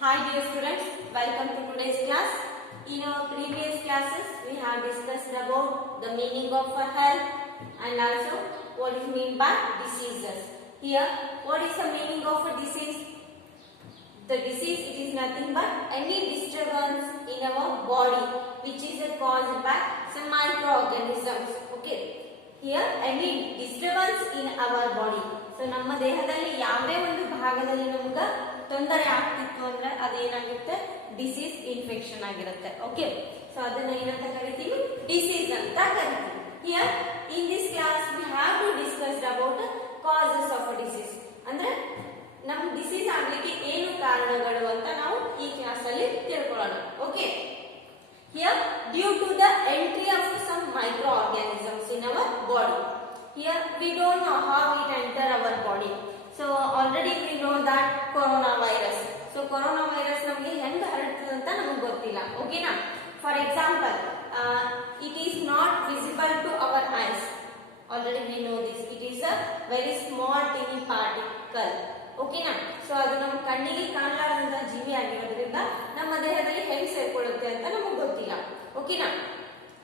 Hi dear students, welcome to today's class. In our previous classes, we have discussed about the meaning of a health and also what is meant by diseases. Here, what is the meaning of a disease? The disease, it is nothing but any disturbance in our body which is caused by some microorganisms. Okay. Here, any disturbance in our body. So, ನಮ್ಮ ದೇಹದಲ್ಲಿ ಯಾವುದೇ ಒಂದು ಭಾಗದಲ್ಲಿ ನಮಗೆ ತೊಂದರೆ ಆಗ್ತಿತ್ತು ಅಂದ್ರೆ ಅದೇನಾಗುತ್ತೆ ಡಿಸೀಸ್ ಇನ್ಫೆಕ್ಷನ್ ಆಗಿರುತ್ತೆ. ಓಕೆ, ಸೊ ಅದನ್ನ ಏನಂತ ಕರಿತೀವಿ? ಡಿಸೀಸ್ ಅಂತ ಕರಿತೀವಿ. Here in this class we have to discuss about causes of a disease. ಅಂದ್ರೆ ನಮ್ಮ ಡಿಸೀಸ್ ಆಗ್ಲಿಕ್ಕೆ ಏನು ಕಾರಣಗಳು ಅಂತ ನಾವು ಈ ಕ್ಲಾಸ್ ಅಲ್ಲಿ ತಿಳ್ಕೊಳ್ಳೋಣ. Okay, here due to the entry of some micro organisms in our body. Here we don't know how it enter our body. So already we know that coronavirus. So coronavirus ನಮಗೆ ಹೆಂಗ ಹರಡ್ತದೆ ಅಂತ ನಮಗೆ ಗೊತ್ತಿಲ್ಲ. ಓಕೆನಾ? For example, it is not visible to our eyes. Already we know this. It is a very small tiny particle. ಓಕೆನಾ? ಸೊ ಅದು ನಮ್ಮ ಕಣ್ಣಿಗೆ ಕಾಣಲಾರದಂತ ಜೀವಿ ಆಗಿರೋದ್ರಿಂದ ನಮ್ಮ ದೇಹದಲ್ಲಿ ಹೆಂಗ್ ಸೇರ್ಕೊಳ್ಳುತ್ತೆ ಅಂತ ನಮಗೆ ಗೊತ್ತಿಲ್ಲ. ಓಕೆನಾ?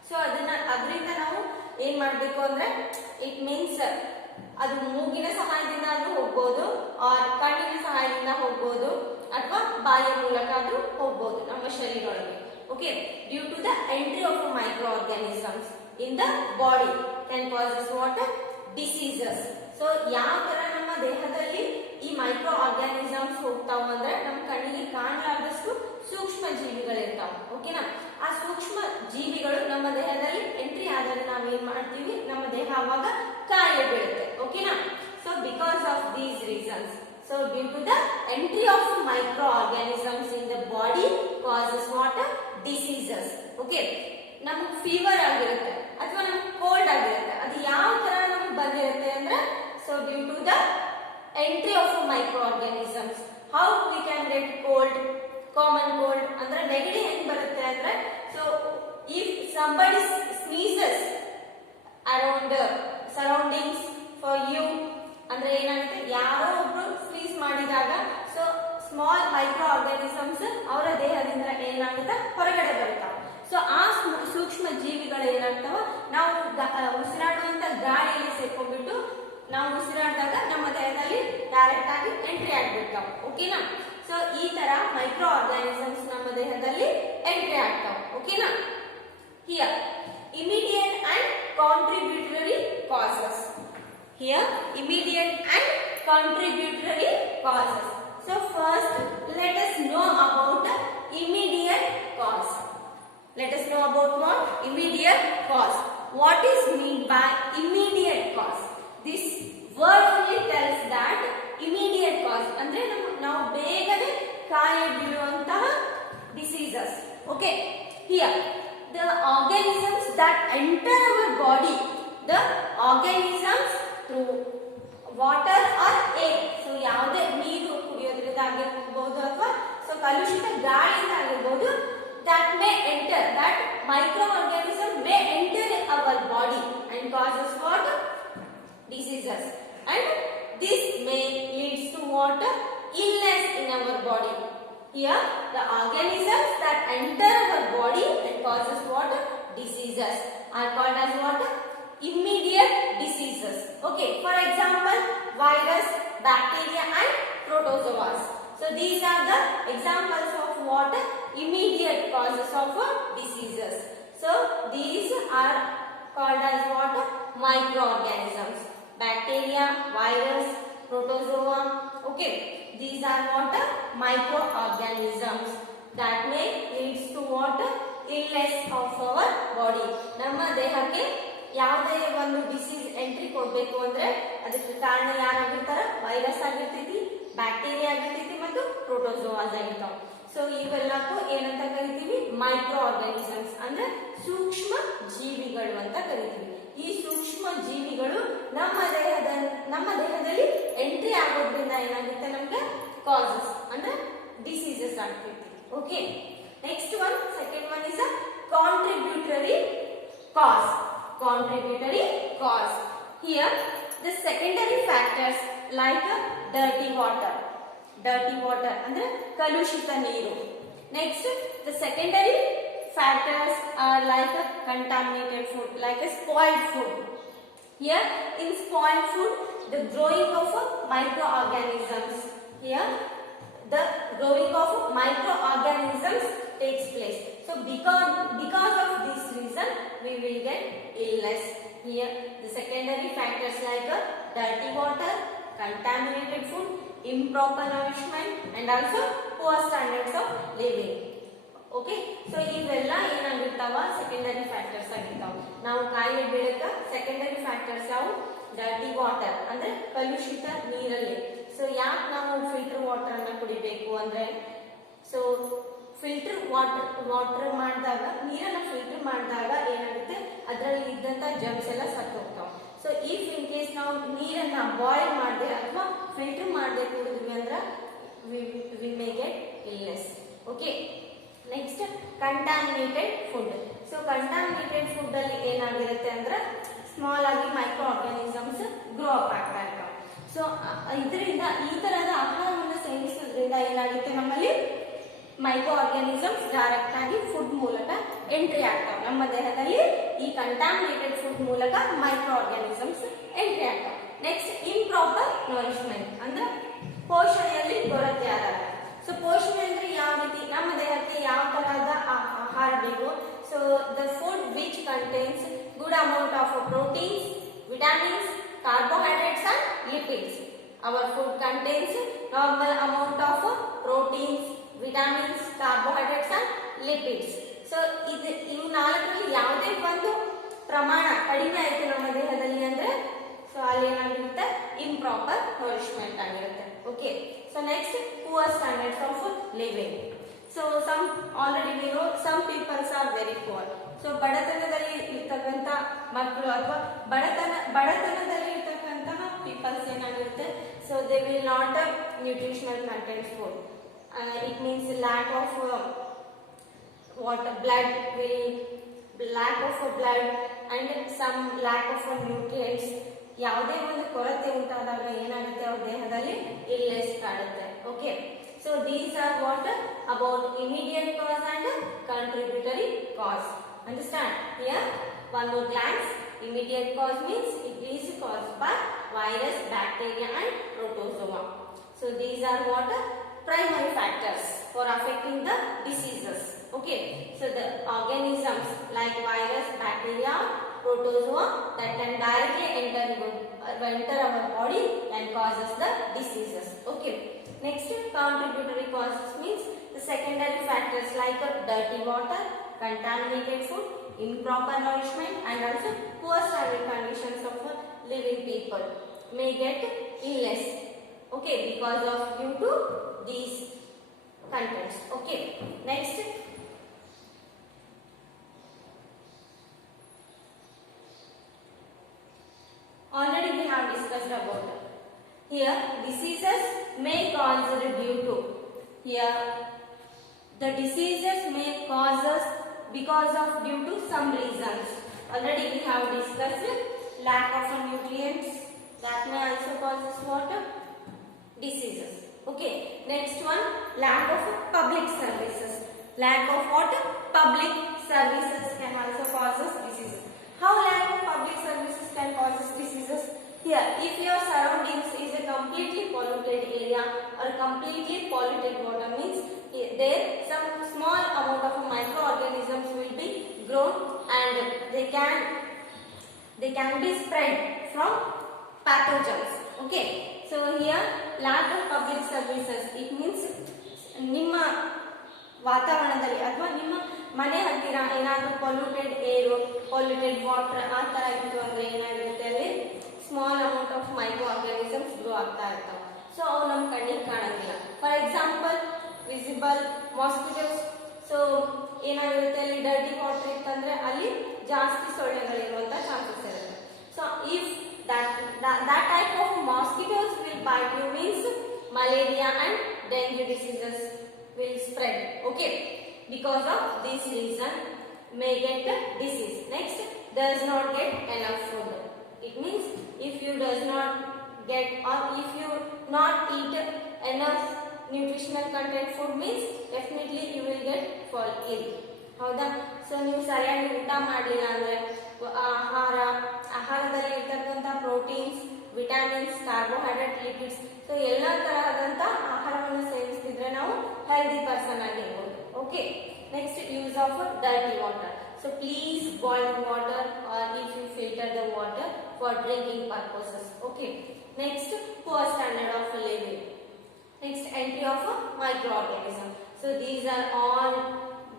ಸೊ ಅದರಿಂದ ನಾವು ಏನ್ ಮಾಡ್ಬೇಕು ಅಂದ್ರೆ ಇಟ್ ಮೀನ್ಸ್ ಅದು ಮೂಗಿನ ಸಹಾಯದಿಂದ ಆದ್ರೂ ಹೋಗ್ಬೋದು, ಕಣ್ಣಿನ ಸಹಾಯದಿಂದ ಹೋಗ್ಬೋದು, ಅಥವಾ ಬಾಯಿಯ ಮೂಲಕ ಆದ್ರೂ ಹೋಗ್ಬೋದು ನಮ್ಮ ಶರೀರದೊಳಗೆ. Okay, due to the entry of micro organisms in the body can causes what diseases. So ಯಾವ ತರ ನಮ್ಮ ದೇಹದಲ್ಲಿ ಈ ಮೈಕ್ರೋ ಆರ್ಗಾನಿಸಮ್ಸ್ ಹೋಗ್ತಾವ ಅಂದ್ರೆ ನಮ್ಮ ಕಣ್ಣಿಗೆ ಕಾಣಲಾರದಷ್ಟು ಸೂಕ್ಷ್ಮ ಜೀವಿಗಳಿರ್ತಾವ. ಓಕೆನಾ? ಆ ಸೂಕ್ಷ್ಮ ಜೀವಿಗಳು ನಮ್ಮ ದೇಹದಲ್ಲಿ ಎಂಟ್ರಿ ಆದಾಗ ನಾವು ಏನ್ ಮಾಡ್ತೀವಿ, ನಮ್ಮ ದೇಹ ಅವಾಗ ಕಾಯಿಲೆ ಬೀಳುತ್ತೆ. ಓಕೆನಾ? So because of these reasons, so due to the entry of micro organisms in the body causes what diseases. Okay, ನಮಗೆ ಫೀವರ್ ಆಗಿರುತ್ತೆ ಅಥವಾ ನಮ್ಗೆ ಕೋಲ್ಡ್ ಆಗಿರುತ್ತೆ. ಅದು ಯಾವ ತರ ನಮ್ಗೆ ಬಂದಿರುತ್ತೆ ಅಂದ್ರೆ so due to the entry of microorganisms. How we can get cold? Common cold ಅಂದ್ರೆ ನೆಗಡಿ ಹೆಂಗ್ ಬರುತ್ತೆ ಅಂದ್ರೆ so if somebody sneezes around surroundings for you ಅಂದ್ರೆ ಏನಾಗುತ್ತೆ, ಯಾರೋ ಒಬ್ರು ಸ್ನೀಸ್ ಮಾಡಿದಾಗ ಸೊ ಸ್ಮಾಲ್ ಮೈಕ್ರೋ ಆರ್ಗಾನಿಸಮ್ಸ್ ಅವರ ದೇಹದಿಂದ ಏನಾಗುತ್ತೆ ಹೊರಗಡೆ ಬರ್ತಾವ. ಸೊ ಆ ಸೂಕ್ಷ್ಮ ಜೀವಿಗಳು ಏನಾಗ್ತಾವ, ನಾವು ಉಸಿರಾಡುವಂತ ಗಾಳಿಯಲ್ಲಿ ಸೇರ್ಕೊಂಡ್ಬಿಟ್ಟು ನಾವು ಉಸಿರಾಡಿದಾಗ ನಮ್ಮ ದೇಹದಲ್ಲಿ ಡೈರೆಕ್ಟ್ ಆಗಿ ಎಂಟ್ರಿ ಆಗ್ಬಿಡ್ತಾವ. ಓಕೆನಾ? ಸೊ ಈ ತರ ಮೈಕ್ರೋ ಆರ್ಗಾನಿಸಮ್ಸ್ ನಮ್ಮ ದೇಹದಲ್ಲಿ ಎಂಟ್ರಿ ಆಗ್ತಾವ. ಓಕೆನಾ? Here immediate and contributory causes. Here immediate and contributory causes. So first let us know about immediate cause. Let us know about what? Immediate cause. What is meant by immediate cause? This word only tells that immediate cause ಅಂದ್ರೆ ನಾವು ಬೇಗನೆ ಕಾಯಿಲೆ ಬೀಳುವಂತಹ diseases. Okay, here the organisms that enter our body, the organisms through water or air. So ಯಾವುದೇ ನೀರು ಕುಡಿಯೋದ್ರಿಂದ ಆಗಿರಬಹುದು ಅಥವಾ ಸೊ ಕಲುಷಿತ ಗಾಳಿಯಿಂದ ಆಗಿರಬಹುದು, that may enter, that microorganism may enter our body and causes what? Diseases. And this may leads to what? Illness in our body. Here the organisms that enter our body and causes what? Diseases are called as what? Immediate diseases. Okay, for example, virus, bacteria and protozoas. So these are the examples of what? Immediate causes of diseases. So these are called as what? Microorganisms. Bacteria, virus, protozoa. Okay, these are what? Microorganisms that may leads to what? Illness of our body. ನಮ್ಮ ದೇಹಕ್ಕೆ ಯಾವುದೇ ಒಂದು disease entry ಕೊಡಬೇಕು ಅಂದ್ರೆ ಅದಕ್ಕೆ ಕಾರಣ ಯಾರಾಗಿರ್ತಾರ? ವೈರಸ್ ಆಗಿರ್ತೈತಿ, ಬ್ಯಾಕ್ಟೀರಿಯಾ ಆಗಿರ್ತೈತಿ ಮತ್ತು ಪ್ರೋಟೋಜೋವಾಸ್ ಆಗಿರ್ತಾವ. ಸೊ ಇವೆಲ್ಲಕ್ಕೂ ಏನಂತ ಕರಿತೀವಿ? ಮೈಕ್ರೋ ಆರ್ಗಾನಿಸಮ್ಸ್ ಅಂದ್ರೆ ಸೂಕ್ಷ್ಮ ಜೀವಿಗಳು ಅಂತ ಕರಿತೀವಿ. ಈ ಸೂಕ್ಷ್ಮ ಜೀವಿಗಳು ನಮ್ಮ ದೇಹದಲ್ಲಿ ಎಂಟ್ರಿ ಆಗೋದ್ರಿಂದ ಏನಾಗುತ್ತೆ, ನಮ್ಗೆ ಕಾಸಸ್ ಅಂದ್ರೆ ಡಿಸೀಸಸ್ ಆಗ್ತೈತಿ. Okay, next one, second one is a contributory cause. Contributory cause. Here the secondary factors like dirty water, dirty water andre kalushita neeru. Next, the secondary factors are like a contaminated food, like a spoiled food. Here in spoiled food, the growing of microorganisms. Here the growing of microorganisms takes place. So because of this reason we will get illness. Here the secondary factors like dirty water, contaminated food, improper nourishment and also poor standards of living. Okay, so ಇವೆಲ್ಲ ಏನಾಗಿರ್ತಾವ secondary factors ಆಗಿರ್ತಾವ. ನಾವು ಕಾಯಿಲೆ ಬೀಳಕ secondary factors ಯಾವ dirty water ಅಂದ್ರೆ ಕಲುಷಿತ ನೀರಲ್ಲಿ. ಸೊ ಯಾಕೆ ನಾವು ಫಿಲ್ಟರ್ ವಾಟರ್ ಅನ್ನ ಕುಡಿಬೇಕು ಅಂದ್ರೆ, ಸೊ ಫಿಲ್ಟರ್ ವಾಟರ್ ಮಾಡಿದಾಗ ನೀರನ್ನ ಫಿಲ್ಟರ್ ಮಾಡಿದಾಗ ಏನಾಗುತ್ತೆ ಅದರಲ್ಲಿ ಇದ್ದಂತ ಜರ್ಮ್ಸ್ ಎಲ್ಲ ಸತ್ತು ಹೋಗ್ತಾವ. ಸೊ ಇಫ್ ಇನ್ ಕೇಸ್ ನಾವು ನೀರನ್ನ ಬಾಯ್ಲ್ ಮಾಡದೆ ಅಥವಾ ಫಿಲ್ಟರ್ ಮಾಡದೆ ಕುಡಿದ್ವಿ ಅಂದ್ರೆ we may get illness. Okay, next contaminated food. So contaminated food ಅಲ್ಲಿ ಏನಾಗಿರುತ್ತೆ ಅಂದ್ರೆ ಸ್ಮಾಲ್ ಆಗಿ ಮೈಕ್ರೋ ಆರ್ಗಾನಿಸಮ್ಸ್ ಗ್ರೋ ಅಪ್ ಆಗ್ತಾ ಇರ್ತಾವೆ. ಸೊ ಇದರಿಂದ ಈ ತರಹದ ಆಹಾರವನ್ನು ಸೇವಿಸೋದ್ರಿಂದ ಏನಾಗುತ್ತೆ ನಮ್ಮಲ್ಲಿ ಮೈಕ್ರೋ ಆರ್ಗಾನಿಸಮ್ಸ್ ಡೈರೆಕ್ಟ್ ಆಗಿ ಫುಡ್ ಮೂಲಕ ಎಂಟ್ರಿ ಆಗ್ತಾವೆ ನಮ್ಮ ದೇಹದಲ್ಲಿ. ಈ ಕಂಟಾಮಿನೇಟೆಡ್ ಫುಡ್ ಮೂಲಕ ಮೈಕ್ರೋ ಆರ್ಗಾನಿಸಮ್ಸ್ ಎಂಟ್ರಿ ಆಗ್ತಾವೆ. ನೆಕ್ಸ್ಟ್ ಇಂಪ್ರಾಪರ್ ನರಿಶ್ಮೆಂಟ್ ಅಂದ್ರೆ ಪೋಷಣೆಯಲ್ಲಿ ಕೊರತೆ ಆದಾಗ. ಸೊ ಪೋಷಣೆ ಅಂದ್ರೆ ಯಾವ ರೀತಿ ನಮ್ಮ ದೇಹಕ್ಕೆ ಯಾವ ತರಹದ ಆಹಾರ ಬೇಕು. So the food which contains good amount of proteins, vitamins, carbohydrates and lipids. Our food contains normal amount of proteins, vitamins, carbohydrates and lipids. So ಇವು ನಾಲ್ಕರಲ್ಲಿ ಯಾವುದೇ ಒಂದು ಪ್ರಮಾಣ ಕಡಿಮೆ ಆಯಿತು ನಮ್ಮ ದೇಹದಲ್ಲಿ ಅಂದ್ರೆ ಸೊ ಅಲ್ಲಿ ಏನಾಗಿರುತ್ತೆ ಇಂಪ್ರಾಪರ್ ನರಿಶ್ಮೆಂಟ್ ಆಗಿರುತ್ತೆ. Okay, so next poor standards of living. So some already we know some peoples are very poor. So ಬಡತನದಲ್ಲಿ ಇರ್ತಕ್ಕಂಥ ಮಕ್ಕಳು ಅಥವಾ ಬಡತನದಲ್ಲಿ ಇರ್ತಕ್ಕಂತಹ ಪೀಪಲ್ಸ್ ಏನಾಗಿರುತ್ತೆ, so they will not nutritional content food. It means lack of water, blood lack of blood and some lack of nutrients. ಯಾವುದೇ ಒಂದು ಕೊರತೆ ಉಂಟಾದಾಗ ಏನಾಗುತ್ತೆ ಅವ್ರ ದೇಹದಲ್ಲಿ ಇಲ್ನೆಸ್ ಕಾಡುತ್ತೆ. Okay, so these are what about immediate cause and contributory cause. Understand? Here one more glance. Immediate cause means it is caused by virus, bacteria and protozoa. So these are what primary factors for affecting the diseases. Okay, so the organisms like virus, bacteria, protozoa that can directly enter our body and causes the diseases. Okay, next contributory causes means the secondary factors like dirty water, contaminated food, improper nourishment and also poor standard conditions of living people may get illness. Okay, because of due to these contents. Okay, next already we have discussed about it. Here diseases may cause due to, here the diseases may cause us because of due to some reasons. Already we have discussed lack of nutrients, that may also causes what? Diseases. Okay, next one, lack of public services. Lack of what? Public services can also cause us diseases. How lack of public services can cause us diseases? Here, if your surroundings is a completely polluted area or completely polluted water, means there some small amount of microorganisms will be grown and they can be spread from pathogens. Okay, so here lack of public services, it means ನಿಮ್ಮ ವಾತಾವರಣದಲ್ಲಿ ಅಥವಾ ನಿಮ್ಮ ಮನೆ ಹತ್ತಿರ ಏನಾದರೂ ಪೊಲ್ಯೂಟೆಡ್ ಏರು, polluted water ಆ ಥರ ಇತ್ತು ಅಂದರೆ ಏನಾಗಿರುತ್ತೆ ಅಲ್ಲಿ small amount of micro organisms grow ಆಗ್ತಾ ಇರ್ತಾವೆ. ಸೊ ಅವು ನಮ್ಮ ಕಣ್ಣಿಗೆ ಕಾಣಂಗಿಲ್ಲ. For example visible mosquitoes. So ಏನಾಗಿರುತ್ತೆ ಅಲ್ಲಿ ಡರ್ಟಿ ವಾಟರ್ ಇತ್ತಂದ್ರೆ ಅಲ್ಲಿ ಜಾಸ್ತಿ ಸೊಳ್ಳೆಗಳಿರುವಂತ ಚಾನ್ಸಸ್ ಇರುತ್ತೆ. So if that type of mosquitoes will bite you means malaria and dengue diseases will spread. Okay, because of this reason may get the disease. Next, does not get enough food. It means if you does not get or if you not eat enough nutritional content food means definitely you will get fall ill. ಹೌದಾ? ಸೊ ನೀವು ಸರಿಯಾಗಿ ಊಟ ಮಾಡಲಿಲ್ಲ ಅಂದ್ರೆ ಆಹಾರದಲ್ಲಿ ಇರ್ತಕ್ಕಂಥ proteins, vitamins, carbohydrate, lipids, so ಎಲ್ಲ ತರಹದಂತ ಆಹಾರವನ್ನು ಸೇವಿಸ್ತಿದ್ರೆ ನಾವು ಹೆಲ್ದಿ ಪರ್ಸನ್ ಆಗಿರ್ಬೋದು. Okay, next use of dirty water. So please boil water or if you filter the water for drinking purposes. Okay. Next, poor standard of living. Next, entry of a microorganism. So these are all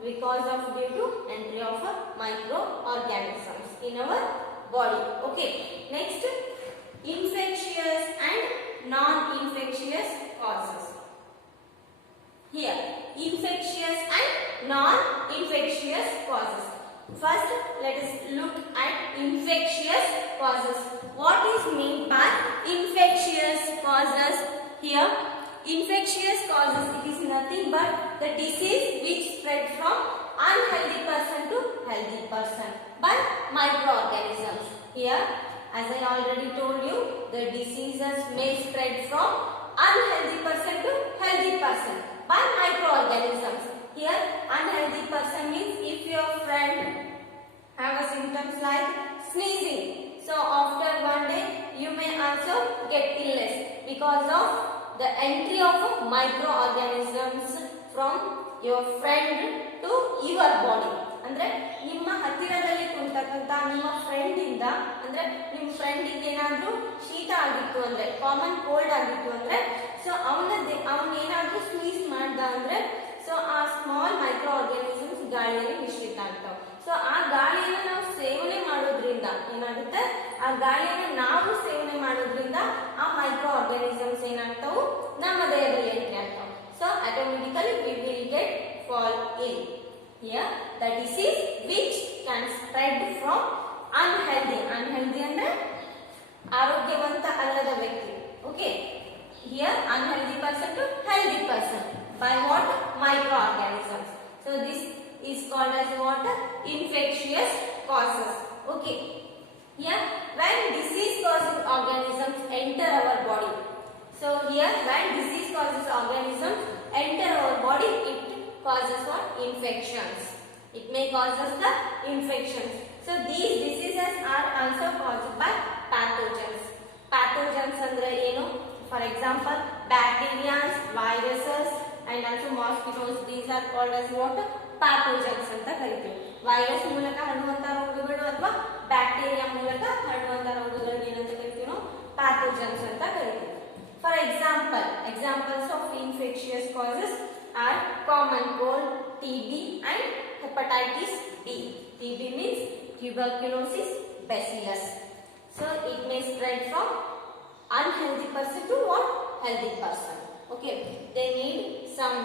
because of due to entry of a microorganisms in our body. Okay. Next, infectious and non-infectious causes. Here, infectious and non-infectious causes. First, let us look at infectious causes. What is meant by infectious causes? Here, infectious causes, it is nothing but the disease which spread from unhealthy person to healthy person by microorganisms. Here, as I already told you, the diseases may spread from unhealthy person to healthy person by microorganisms. Here, unhealthy person means if your friend have a symptoms like sneezing, so after one day you may also get illness because of the entry of microorganisms from your friend to your body. ಅಂದ್ರೆ ನಿಮ್ಮ ಹತ್ತಿರದಲ್ಲಿ ಕುಂತಕ್ಕಂತ ನಿಮ್ಮ ಫ್ರೆಂಡ್ ಇಂದ, ಅಂದ್ರೆ ನಿಮ್ಮ ಫ್ರೆಂಡ್ ಗೆ ಏನಾದ್ರೂ ಶೀತ ಆಗಿತ್ತು ಅಂದ್ರೆ, ಕಾಮನ್ ಕೋಲ್ಡ್ ಆಗಿತ್ತು ಅಂದ್ರೆ, ಸೊ ಅವನ ಏನಾದ್ರೂ ಸ್ನೀಸ್ ಮಾಡ್ದ ಅಂದ್ರೆ, ಸೊ ಆ ಸ್ಮಾಲ್ ಮೈಕ್ರೋ ಆರ್ಗಾನಿಸಮ್ಸ್ ಗಾಳಿಯಲ್ಲಿ ಮಿಶ್ರಿತ ಆಗ್ತಾವೆ. ಸೊ ಆ ಗಾಳಿಯನ್ನು ನಾವು ಸೇವನೆ ಮಾಡೋದ್ರಿಂದ ಏನಾಗುತ್ತೆ, ಆ ಗಾಳಿಯನ್ನು ನಾವು ಸೇವನೆ ಮಾಡೋದ್ರಿಂದ ಆ ಮೈಕ್ರೋ ಆರ್ಗಾನಿಸಮ್ಸ್ ಏನಾಗ್ತಾವು, ನಮ್ಮ ದೇಹದಲ್ಲಿ ಎಂಟ್ರಿ ಆಗ್ತಾವೆ. So automatically we will get fall ill. Here, the disease which can spread from unhealthy ಅಂದ್ರೆ ಆರೋಗ್ಯವಂತ ಅಲ್ಲದ ವ್ಯಕ್ತಿ. Okay, here unhealthy person to healthy person by what? Microorganisms. So this is called as what? Infectious causes. Okay, here when disease causing organisms enter our body. So here when disease causes organisms enter our body, it causes what? Infections. It may cause us the infections. So these diseases are also caused by pathogens. Pathogens andre eno? For example, bacteria, viruses and also mosquitoes. These are called as what? Pathogens anta ಕರೀತೀವಿ. ವೈರಸ್ ಮೂಲಕ ಹರಡುವಂತ ರೋಗಗಳು ಅಥವಾ ಬ್ಯಾಕ್ಟೀರಿಯಾ ಮೂಲಕ ಹರಡುವಂತ ರೋಗಗಳಿಗೆ ಏನಂತ ಕರೀತೀವಿ ನಾವು? Pathogens ಅಂತ ಕರೀತೀವಿ. For example, examples of infectious causes are common cold, TB and hepatitis B. TB means tuberculosis bacillus. So it may spread from unhealthy person to what? Healthy person. Okay, they need some,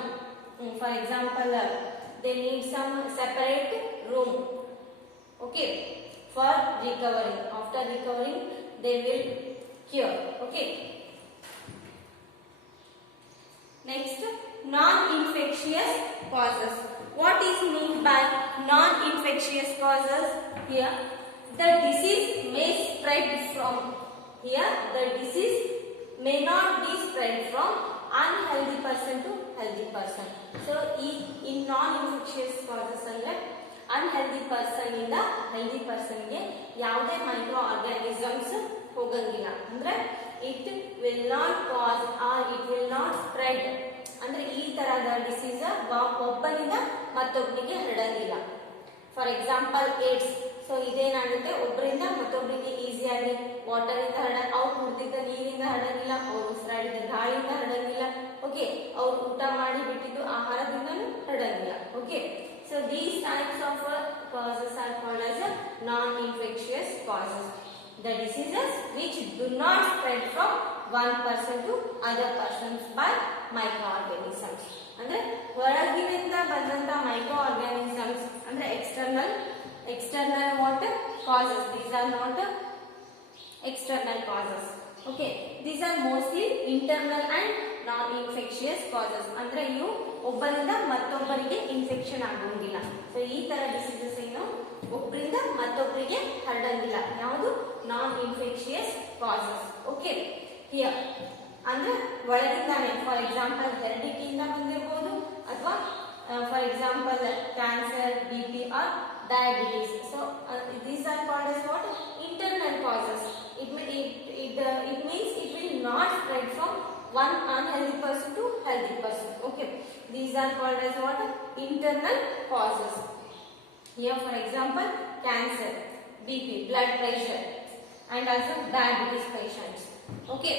for example, they need some separate room. Okay, for recovering. After recovering, they will cure. Okay. Next, non-infectious causes. What is meant by non-infectious causes? Here, the disease may spread from. Here, the disease may not be spread from unhealthy person to healthy person. So, in non-infectious causes ಅಂದ್ರೆ unhealthy person ಇಂದ healthy person ಗೆ ಯಾವುದೇ micro organisms ಹೋಗಂಗಿಲ್ಲ. ಅಂದ್ರೆ it will not cause or it will not spread. ಅಂದ್ರೆ ಈ ತರಹದ disease ಒಬ್ಬನಿಂದ ಮತ್ತೊಬ್ಬನಿಗೆ ಹರಡಂಗಿಲ್ಲ. For example AIDS. ಸೊ ಇದೇನಾಗುತ್ತೆ, ಒಬ್ಬರಿಂದ ಮತ್ತೊಬ್ಬರಿಗೆ ಈಸಿಯಾಗಿ ವಾಟರ್ ಇಂದ ಅವ್ರು ಕುಡಿದಿದ್ದ ನೀರಿಂದ ಹರಡಂಗಿಲ್ಲ, ಅವ್ರು ಉಸಿರಾಡಿದ ಗಾಳಿಯಿಂದ ಹರಡಂಗಿಲ್ಲ. ಓಕೆ, ಅವ್ರು ಊಟ ಮಾಡಿ ಬಿಟ್ಟಿದ್ದು ಆಹಾರದಿಂದನೂ ಹರಡಂಗಿಲ್ಲ. Okay, so these types of causes are called as non-infectious causes. The diseases which do not spread from one person to other persons by microorganisms. ಅಂದ್ರೆ ಹೊರಗಿನಿಂದ ಬಂದಂತ ಮೈಕ್ರೋ ಆರ್ಗಾನಿಸಮ್ಸ್ ಅಂದ್ರೆ external what causes. These are not external causes. Okay, these are mostly internal and non-infectious causes. ಅಂದ್ರೆ ಇವು ಒಬ್ಬರಿಂದ ಮತ್ತೊಬ್ಬರಿಗೆ ಇನ್ಫೆಕ್ಷನ್ ಆಗೋಂಗಿಲ್ಲ. ಸೊ ಈ ತರ ಡಿಸೀಸಸ್ ಏನು ಒಬ್ಬರಿಂದ ಮತ್ತೊಬ್ಬರಿಗೆ ಹರಡಂಗಿಲ್ಲ. ಯಾವುದು? non-infectious causes. Okay, here ಅಂದ್ರೆ ಒಳಗಿಂದಾನೆ, ಫಾರ್ ಎಕ್ಸಾಂಪಲ್ ಹೆರಿಡಿಟಿಯಿಂದ ಬಂದಿರಬಹುದು ಅಥವಾ for example cancer, BP or diabetes. So these are called as what? Internal causes. It means it will not spread from one unhealthy person to healthy person. Okay, these are called as what? Internal causes. Here for example cancer, BP, blood pressure, and also diabetes patients. Okay,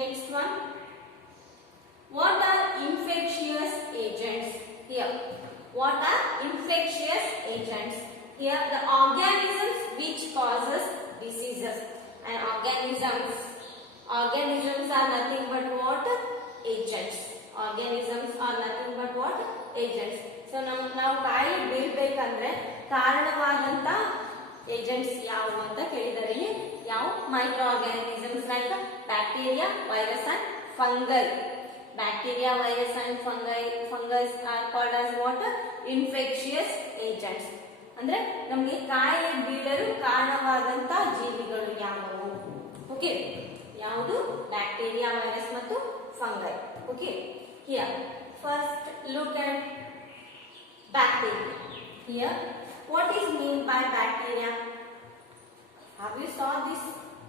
next one, what are infectious agents? Here, what are infectious agents? Here the organisms which causes diseases, and organisms are nothing but what? Agents. Organisms are nothing but what? Agents. So ನಾವು ಕಾಯಿಲೆ ಬೀಳ್ಬೇಕಂದ್ರೆ ಕಾರಣವಾದಂತ ಏಜೆಂಟ್ಸ್ ಯಾವುವು ಅಂತ ಕೇಳಿದ್ದಾರೆ. ಇಲ್ಲಿ ಯಾವ? Micro organisms like bacteria, virus and fungi. Bacteria, virus and fungus are called as what? Infectious agents. ಅಂದ್ರೆ ನಮಗೆ ಕಾಯಿಲೆ ಬೀಳಲು ಕಾರಣವಾದಂತ ಜೀವಿಗಳು ಯಾವುವು? ಓಕೆ, ಯಾವುದು? ಬ್ಯಾಕ್ಟೀರಿಯಾ, ವೈರಸ್ ಮತ್ತು fungi. Okay, here first look at bacteria. Here, what is mean by bacteria? Have you saw this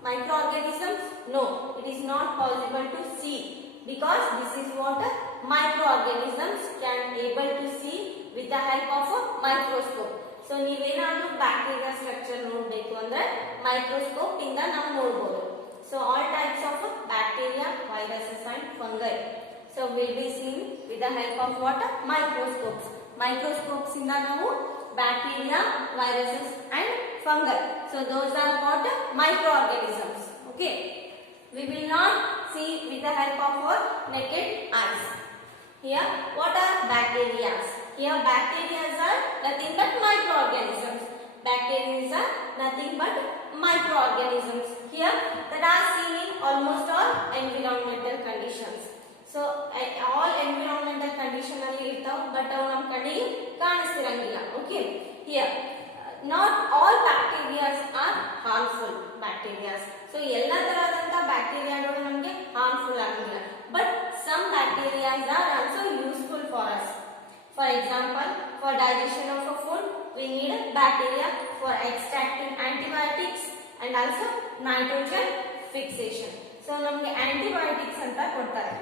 microorganisms? No, it is not possible to see, because this is what microorganisms can able to see with the help of a microscope. So ನೀವೇನಾದರೂ bacteria structure ನೋಡಬೇಕು ಅಂದ್ರೆ ಮೈಕ್ರೋಸ್ಕೋಪ್ ಇಂದ ನಾವು ನೋಡಬಹುದು. So all types of bacteria, viruses and fungi, so will be seen with the help of what? Microscopes. Microscopes ಇಂದ ನಾವು bacteria, viruses and fungi, so those are what? Microorganisms. Okay, we will not see with the help of our naked eyes. Here, what are bacteria? Here, bacteria are nothing but microorganisms. Bacteria are nothing but microorganisms. Here, that are seen in almost all environmental conditions. So, all environmental condition alli irtav, but avu nam kanige kaanistirangiಲ್ಲ. Okay, here, not all bacteria are harmful bacteria. So ಎಲ್ಲ ತರಹದಂತ ಬ್ಯಾಕ್ಟೀರಿಯಾಗಳು ನಮಗೆ harmful ಆಗಿಲ್ಲ, but some bacteria are also useful for us. For example, for digestion of a food we need bacteria for extracting antibiotics and also nitrogen fixation. So ನಮಗೆ antibiotics ಅಂತ ಕೊಡ್ತಾರೆ.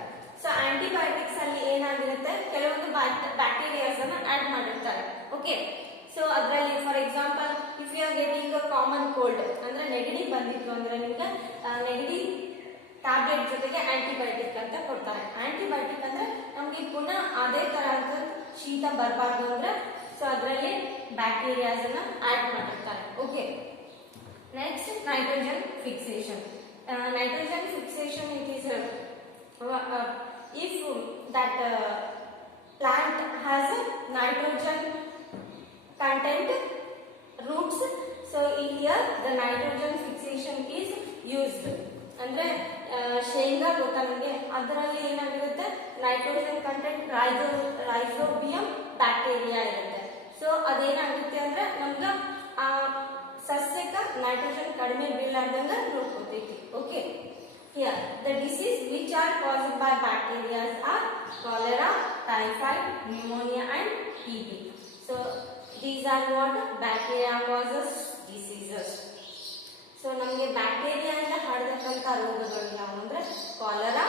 So antibiotics ಅಲ್ಲಿ ಏನಾಗಿರುತ್ತೆ, ಕೆಲವೊಂದು ಬ್ಯಾಕ್ಟೀರಿಯಾಸ್ ಅನ್ನು ಆಡ್ ಮಾಡಿರ್ತಾರೆ. Okay, so ಅದರಲ್ಲಿ for example if you are getting a common cold ಅಂದ್ರೆ ನೆಗಡಿ ಬಂದಿತ್ತು ಅಂದ್ರೆ ನಿಮಗೆ ನೆಗಡಿ ಟ್ಯಾಬ್ಲೆಟ್ ಜೊತೆಗೆ ಆಂಟಿಬಯೋಟಿಕ್ ಅಂತ ಕೊಡ್ತಾರೆ. ಆಂಟಿಬಯೋಟಿಕ್ ಅಂದ್ರೆ ನಮಗೆ ಪುನಃ ಅದೇ ತರ ಶೀತ ಬರಬಾರ್ದು ಅಂದ್ರೆ ಸೊ ಅದರಲ್ಲಿ ಬ್ಯಾಕ್ಟೀರಿಯಾಸ್ ಅನ್ನ ಆಡ್ ಮಾಡಿರ್ತಾರೆ. Okay, next nitrogen fixation. Nitrogen fixation it is if that plant has a nitrogen content roots, so in here the nitrogen fixation is used. ಅಂದ್ರೆ ಶೇಂಗಾ ಗೊತ್ತಾ ನಿಮಗೆ, ಅದರಲ್ಲಿ ಏನಾಗಿರುತ್ತೆ ನೈಟ್ರೋಜನ್ ಕಂಟೆಂಟ್ ರೈಸೋಬಿಯಂ ಬ್ಯಾಕ್ಟೀರಿಯಾ ಇರುತ್ತೆ. ಸೊ ಅದೇನಾಗುತ್ತೆ ಅಂದ್ರೆ ನಮ್ಗೆ ಆ ಸಸ್ಯಕ್ಕೆ ನೈಟ್ರೋಜನ್ ಕಡಿಮೆ ಬೀಳಾರ್ದಂಗ ನೋಡ್ಕೊತೈತಿ. Okay, here the disease which are caused by bacteria are cholera, typhoid, pneumonia and TB. So these are what? Bacteria causes diseases. So ನಮಗೆ ಬ್ಯಾಕ್ಟೀರಿಯಾ ಇಂದ ಹರಡತಕ್ಕಂತ ರೋಗಗಳು ಯಾವುವು ಅಂದ್ರೆ cholera,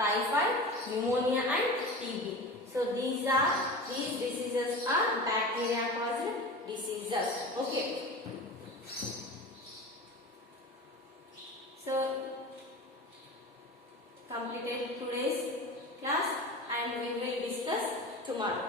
typhoid, pneumonia and TB. So these diseases are bacteria caused diseases. Okay, so completed today's class and we will discuss tomorrow.